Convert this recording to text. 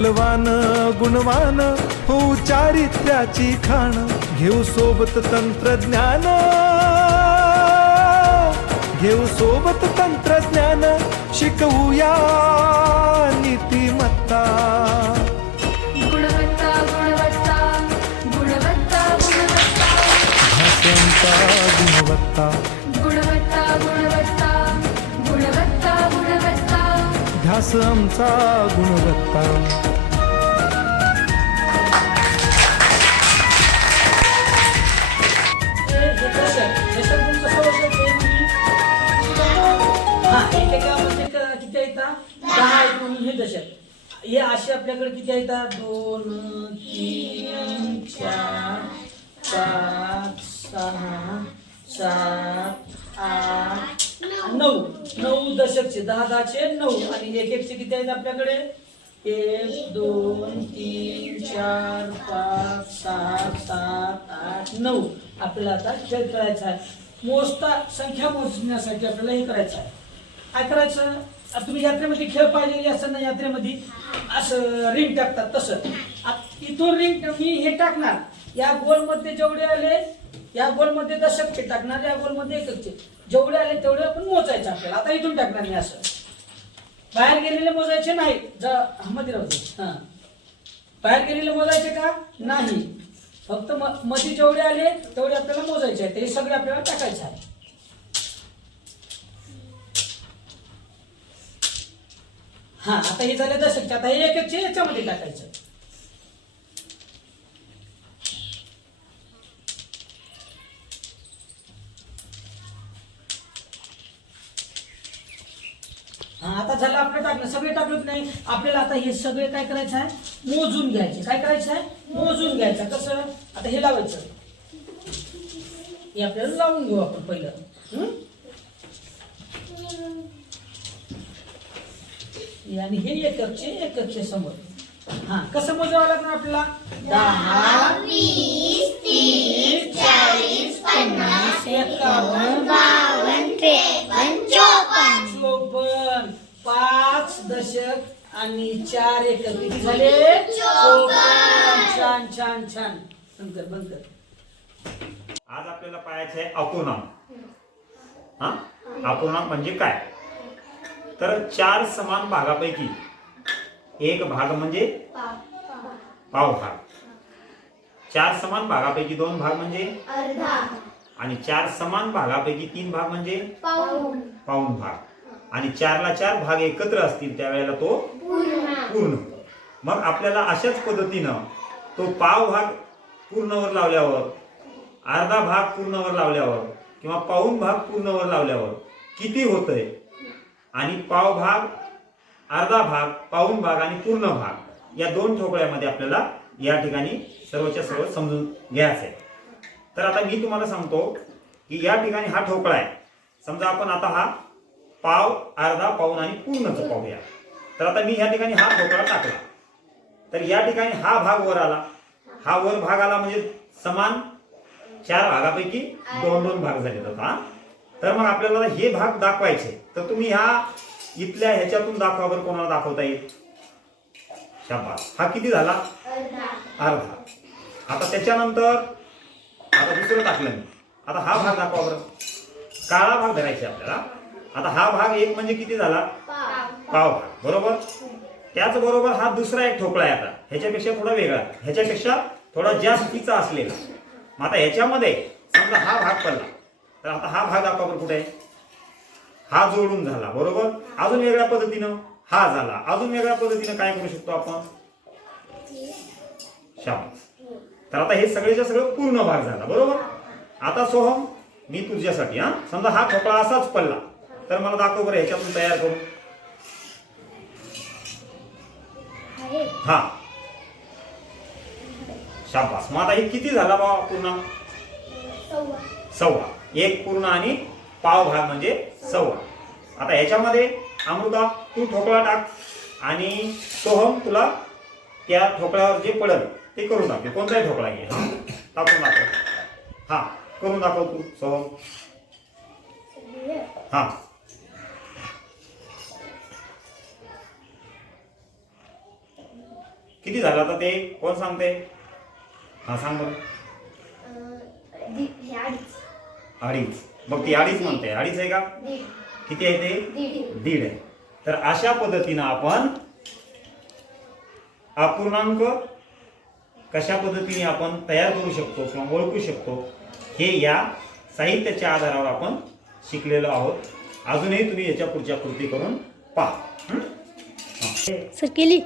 बलवान गुणवान होऊ चारित्र्याची खाण, घेऊ सोबत तंत्रज्ञान, घेऊ सोबत तंत्रज्ञान, शिकवूया नीतिमत्ता. गुणवत्ता गुणवत्ता गुणवत्ता गुणवत्ता, ध्यास आमचा गुणवत्ता, गुणवत्ता गुणवत्ता गुणवत्ता गुणवत्ता, ध्यास आमचा गुणवत्ता. हे असे आपल्याकडे किती आहेत? 2 3 4 5 6 7 8 9 9 दशकचे 10 10चे 9 आणि एक एकचे किती आहेत आपल्याकडे? 1 2 3 4 5 6 7 8 9. आपल्याला आता खेळ करायचा आहे. मोजता संख्या मोजण्यासाठी आपल्याला हे करायचं आहे. काय करायचं? तुम्ही यात्रेमध्ये खेळ पाहिलेली असं ना, यात्रेमध्ये असं रिंग टाकतात तसं. इथून रिंग मी हे टाकणार, या गोलमध्ये जेवढे आले या गोलमध्ये दशकचे टाकणार, या गोलमध्ये एककचे जेवढे आले तेवढे आपण मोजायचे आपल्याला. आता इथून टाकणार मी असं, बाहेर गेलेले मोजायचे नाही. मध्ये राहू दे. हां, बाहेर गेलेले मोजायचे का नाही, फक्त मध्ये जेवढे आले तेवढे आपल्याला मोजायचे आहेत. हे सगळे आपल्याला टाकायचे आहे. हा, आता हे झाले दशकचे. आता हे एकचे याच्यामध्ये टाकायचं. हा, आता झालं आपलं टाकलं. सगळे टाकलं नाही. आपल्याला आता हे सगळे काय करायचं आहे? मोजून घ्यायचे. काय करायचं आहे? मोजून घ्यायचं. कसं? आता हे लावायचं. हे आपल्याला लावून घेऊ आपण पहिलं. आणि हे एककचे समोर. हा, कसं मोजावं लागणार आपल्याला? 10 20 30 40 50 51 52 53 54 5 दशक आणि 4 एकक किती झाले? 54. छान छान छान. बंद कर. आज आपल्याला पाहायचं आहे अपूर्णांक. हा, अपूर्णांक म्हणजे काय? तर 4 समान भागापैकी एक भाग म्हणजे पावभाग, 4 समान भागापैकी 2 भाग म्हणजे अर्धा, आणि 4 समान भागापैकी 3 भाग म्हणजे पाऊण भाग, आणि 4 ला 4 भाग एकत्र असतील त्यावेळेला तो पूर्ण. मग आपल्याला अशाच पद्धतीनं तो पाव भाग पूर्णवर लावल्यावर, अर्धा भाग पूर्णवर लावल्यावर किंवा पाऊण भाग पूर्णवर लावल्यावर किती होतंय, आणि पाव भाग, अर्धा भाग, पाऊण भाग आणि पूर्ण भाग या 2 ठोकळ्यामध्ये आपल्याला या ठिकाणी सर्वच्या सर्व समजून घ्यायचं आहे. तर आता मी तुम्हाला सांगतो की या ठिकाणी हा ठोकळा आहे. समजा आपण आता हा पाव, अर्धा, पाऊण आणि पूर्णचं पाहूया. तर आता मी या ठिकाणी हा ठोकळा टाकला, तर या ठिकाणी हा भाग वर आला, हा वर भाग आला म्हणजे समान 4 भागापैकी 2 भाग झाले होता. तर मग आपल्याला हे भाग दाखवायचे. तर तुम्ही ह्या इथल्या ह्याच्यातून दाखवा बरं, कोणाला दाखवता येईल? शाबास. हा किती झाला? अर्धा. आता त्याच्यानंतर आता दुसरं टाकलं मी. आता हा भाग दाखवा बरं. काळा भाग धरायचा आपल्याला. आता हा भाग एक म्हणजे किती झाला? पाव भाग. बरोबर. त्याचबरोबर हा दुसरा एक ठोकळा आहे. आता ह्याच्यापेक्षा थोडा वेगळा, ह्याच्यापेक्षा थोडा जास्तीचा असलेला. मग आता ह्याच्यामध्ये समजा हा भाग पडला, तर आता हा भाग दाखवा बरं कुठे आहे? हा जोडून झाला. बरोबर. अजून वेगळ्या पद्धतीनं हा झाला. अजून वेगळ्या पद्धतीनं काय करू शकतो आपण? शाबास. तर आता हे सगळेच्या सगळं पूर्ण भाग झाला. बरोबर. आता सोहम, मी तुझ्यासाठी समजा हा ठोकळा असाच पडला, तर मला दाखव बरं ह्याच्यातून तयार करू. हा, शाबास. मग आता हे किती झाला बाबा? पूर्ण सव्वा. एक पूर्ण आणि पाव भाग म्हणजे सव्वा. आता ह्याच्यामध्ये अमृता तू ठोकळा टाक आणि सोहम तुला त्या ठोकळ्यावर जे पडल ते करून दाखव. कोणताही ठोकळा घे, टाकून दाखव. हा, करून दाखव तू सोहम. हा, किती झालं आता ते कोण सांगते? हा सांग बरं. अडीच. मग ती अडीच म्हणते. अडीच आहे का? किती आहे ते? दीड आहे. तर अशा पद्धतीनं आपण अपूर्णांक कशा पद्धतीने आपण तयार करू शकतो किंवा ओळखू शकतो हे या साहित्याच्या आधारावर आपण शिकलेलो आहोत. अजूनही तुम्ही याच्या पुढच्या कृती करून पहा. सर केली.